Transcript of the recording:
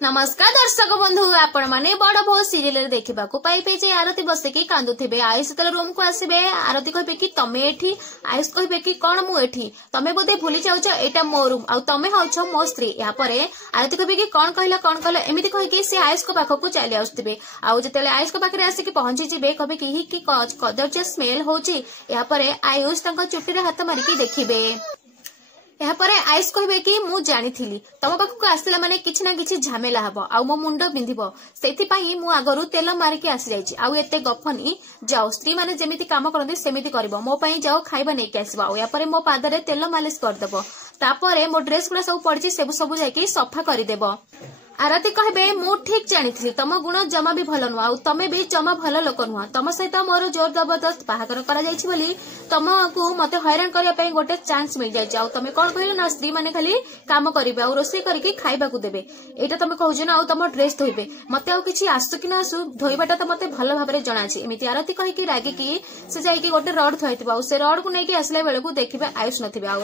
नमस्कार दर्शक बंधु आपण माने बड़ बहुत सीरियल देखा पाइबे जे आरती बसिकी कांदुथिबे आयुष तेल रूम को आसबे आरती कहबे कि तमे एठी आयुष कहबे कि कौन मु एठी तमे बोधे भूली जाउछ एटा मो रूम आ तमे होछ मो स्त्री या परे आरती कहबे कि कौन कहला एमिति कहि कि से आयुष को पाखकु चली आउथिबे आ जेतेले आयुष को पाखरे आसी कि पहुंची जिबे कहबे कि कदर्य स्मेल होची या परे आयुष तंका चुट्टी रे हाथ मारिकी देखिबे यहाँ पर आयुष कहबे कि मु जानी तम पाखक आसला माने किछि ना किछि झमेला हबो आ मो मुंड बिंधिबो सेति पई मु आगरु तेल मारिकी आसी जाइछि आ एते गफनी जाओ स्त्री माने जेमिति काम करନ୍ତି सेमिति करबो मो पई जाओ खाइबा नै के आसीबो आ या परे मो पादरे तेल मालिश कर देबो तापरे मो ड्रेस गुडा सब पड़छि सब जाई सफा कर देबो। आरती कहबे मु ठीक जानी तम गुण जमा भी भल नुह तमे भी जमा भल लोक नुह तम सहित मोर जोर जबरदस्त बाहागर करा तुमको मते हैरान करने गोटे चांस मिल जाए तमे कौन कहल ना स्त्री माने खाली काम करेंगे आ रोषे करके खाइबा को देबे एटा तमे कहूछ ना तुम ड्रेस धोइबे मते आ किछि आसु कि ना आसु धोइबाटा तो मते भल भाबरे जଣା अछि एमिति आरती कहि कि रागी कि से जाई कि गोटे रड थइतबा से रड को नै कि आसले बेले को देखिबे आयुष नथिबे आ